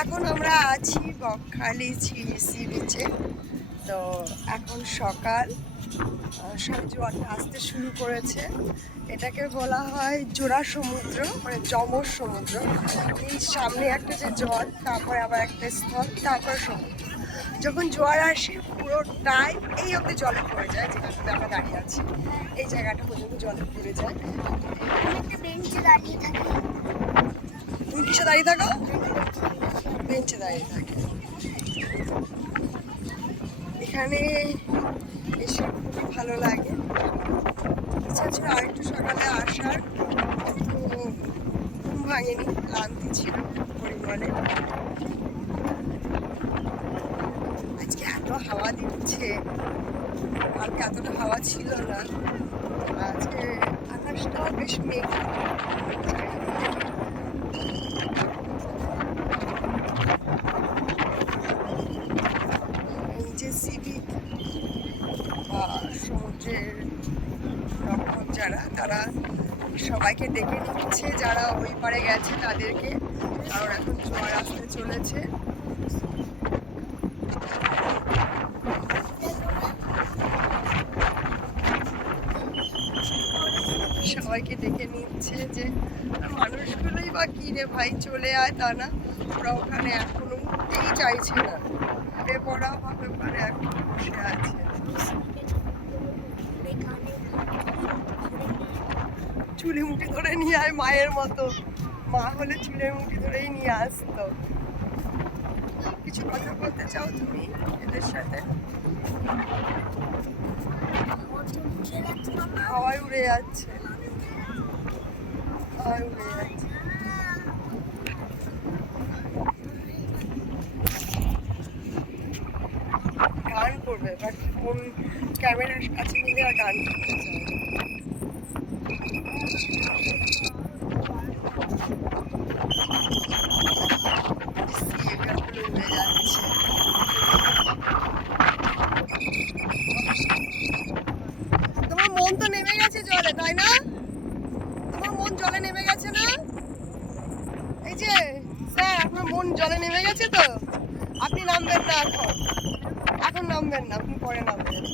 এখন আমরা আছি বকখালি সি বিচে। তো এখন সকাল, সব জোয়ারটা আসতে শুরু করেছে। এটাকে বলা হয় জোড়া সমুদ্র, মানে যমজ সমুদ্র। এই সামনে একটা যে জল, তারপরে আবার একটা স্থল, তারপর সমুদ্র। যখন জোয়ার আসে পুরোটাই এই অবধি জলে পড়ে যায়, যেখানে আমরা দাঁড়িয়ে আছি এই জায়গাটা পর্যন্ত জলে পড়ে যায়। তুমি কিসে দাঁড়িয়ে থাকো? বেঞ্চে দাঁড়িয়ে থাকে। এখানে এসে খুবই ভালো লাগে। ইচ্ছা ছিল আরেকটু সকালে আসার, কিন্তু ঘুম ভাঙেনি, ক্লান্তি ছিল পরিমাণে। আজকে এত হাওয়া দিচ্ছে, কালকে এতটা হাওয়া ছিল না। আজকে আকাশটাও বেশ মেঘলা। নিচে সি বিচ বা সমুদ্রের রক্ষক যারা, তারা সবাইকে ডেকে নিচ্ছে, যারা ওই পারে গেছে তাদেরকে, কারণ এখন জোয়ার আসতে চলেছে। সবাইকে ডেকে নিচ্ছে, যে মানুষগুলোই বা কি রে ভাই চলে আয়, তা না, ওরা ওখানে এখনো উঠতেই চাইছে না, উঠে পড়া ভাবে ওখানে এখন বসে আছে। চুলে মুঠি ধরে নিয়ে আয় মায়ের মতো, মা হলে চুলের মুঠি ধরেই নিয়ে আসতো। কিছু কথা বলতে চাও তুমি এদের সাথে? হাওয়ায় উড়ে যাচ্ছে, হাওয়ায় উড়ে যাচ্ছে। গান করবে, বাট ফোন ক্যামেরার কাছে নিলে আর গান করতে চায়। তোমার মন তো নেমে গেছে জলে, তাই না? তোমার মন জলে নেমে গেছে না? এই যে স্যার, আপনার মন জলে নেমে গেছে তো? আপনি নামবেন না এখন, এখন নামবেন না, আপনি পরে নামবেন।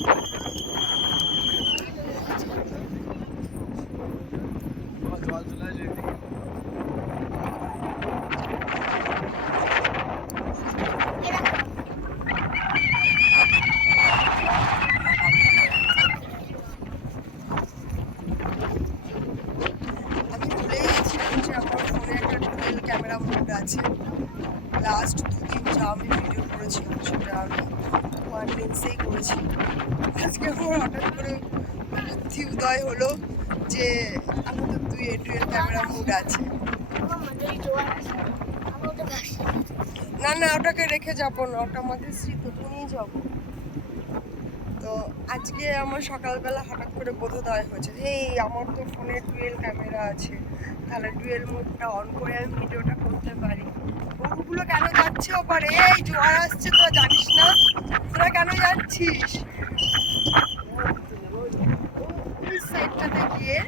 আমি ভুলেই গেছিলাম যে আমার ফোনে একটা ডুয়েল ক্যামেরা মোড আছে। লাস্ট দুদিন যা আমি ভিডিও করেছিলাম সেটা আমি ওয়ান লেন্সেই করেছি। আজকে আমার হঠাৎ করে বুদ্ধি উদয় হলো যে আমার তো ডুয়েল ক্যামেরা মোড আছে। না না, ওটাকে রেখে যাবো না, ওটা আমাদের স্মৃতি, তো নিয়ে যাবো। তো আজকে আমার সকালবেলা হঠাৎ করে বোধোদয় হয়েছে, এই আমার তো ফোনে ডুয়েল ক্যামেরা আছে, তাহলে ডুয়েল মোডটা অন করে আমি ভিডিওটা করতে পারি। ওগুলো কেন যাচ্ছে ওপারে? এই জোয়ার আসছে, তোরা জানিস না? তোরা কেন যাচ্ছিস? ওই সাইডটাতে গিয়ে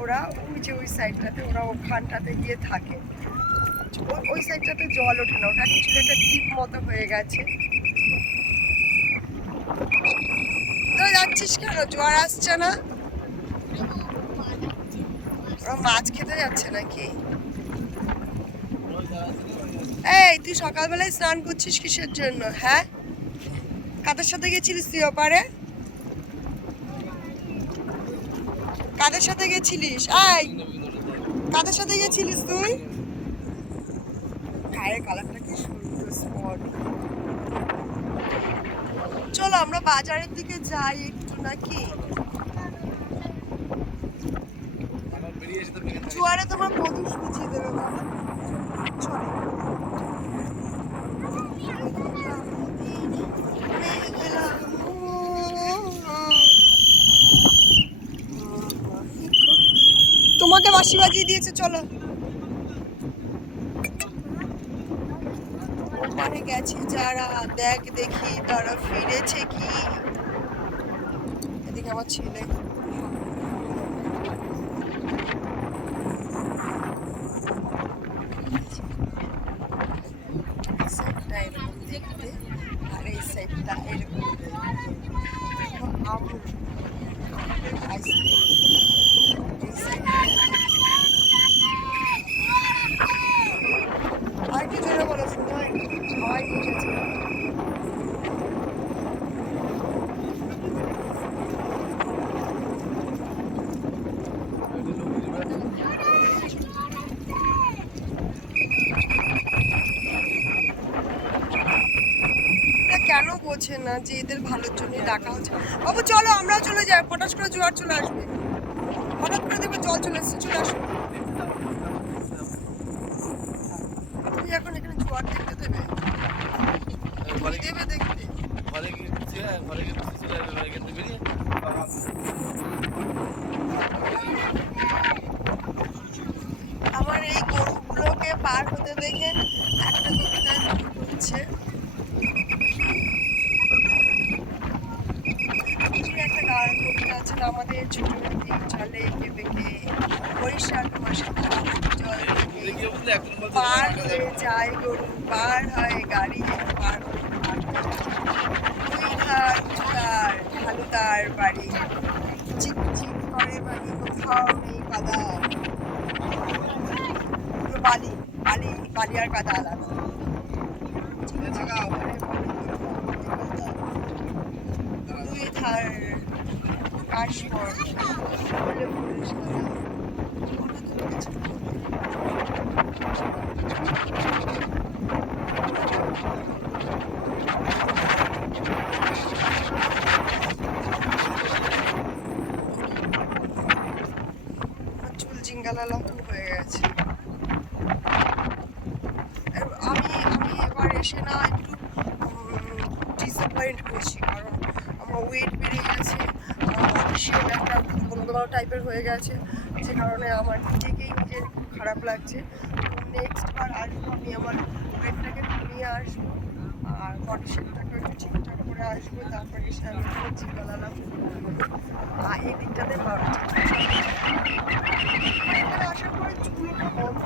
ওরা, ওই যে ওই সাইডটাতে ওরা ওখানটাতে গিয়ে থাকে। ওই সাইডটাতে জল ওঠে না, ওটা কিছু একটা দ্বীপ মতো হয়ে গেছে। তো যাচ্ছিস কেন? জোয়ার আসছে না? ওরা মাছ খেতে যাচ্ছে নাকি? এই তুই সকালবেলায় স্নান করছিস কিসের জন্য? হ্যাঁ, কাদের সাথে গেছিলিস তুই ওপারে? কাদের সাথে গেছিলিস? এই কাদের সাথে গেছিলিস তুই? গায়ের কালারটা কি সুন্দর স্পট। চলো আমরা বাজারের দিকে যাই একটু, নাকি? জোয়ারে তোমার বধূ বুঝিয়ে দেবে বাবা। চলো। তোমাকে বাঁশি বাজিয়ে দিয়েছে, চলো। ওখানে গেছে যারা, দেখ দেখি তারা ফিরেছে কি। এদিকে আমার ছেলে আইসক্রিম এই সাইডে। আর কি জোরে বলো সবাই সবাই এসেছে। কেন বোঝে না যে এদের ভালোর জন্যই ডাকা হচ্ছে। বাবু চলো আমরাও চলে যাই, হঠাৎ করে জোয়ার চলে আসবে, হঠাৎ করে দেখবে জল চলে এসছে, চলে আসো। তুমি এখন এখানে জোয়ার দেখতে দেবে, দেবে দেখতে। আমার এই গরুগুলোকে পার হতে দেখে একটা কবিতা হচ্ছে, একটা গান কবিতা আছে না, আমাদের ছোট নদী চলে এঁকে বেঁকে বৈশাখ মাসে জল পার হয়ে যায় গরু, পার হয় গাড়ি, পার দুই ধার চুলার ঢালু তার বাড়ি, চিক চিক করে বাড়ি, কোথাও নেই কাদা, বালি বালি বালি আর কাদা আলাদা, দুই ধার কাশবন বলে পুলিশ চুল জিঙ্গালালা হয়ে গেছে। আমি এবার এসে না একটু ডিসঅ্যাপয়েন্ট হয়েছি, কারণ আমার ওয়েট বেড়ে গেছে, শেপ একটা গোলগোলা টাইপের হয়ে গেছে, যে কারণে আমার নিজের খুব খারাপ লাগছে। নেক্সট বার আসবো আমি আমার ওয়েটটাকে কমিয়ে আসবো আর বডি শেপটাকে একটু ঠিকঠাক করে আসবো, তারপরে এসে আমি জিঙ্গালালা এই দিকটাতে আসার পরে চুলটা বন্ধ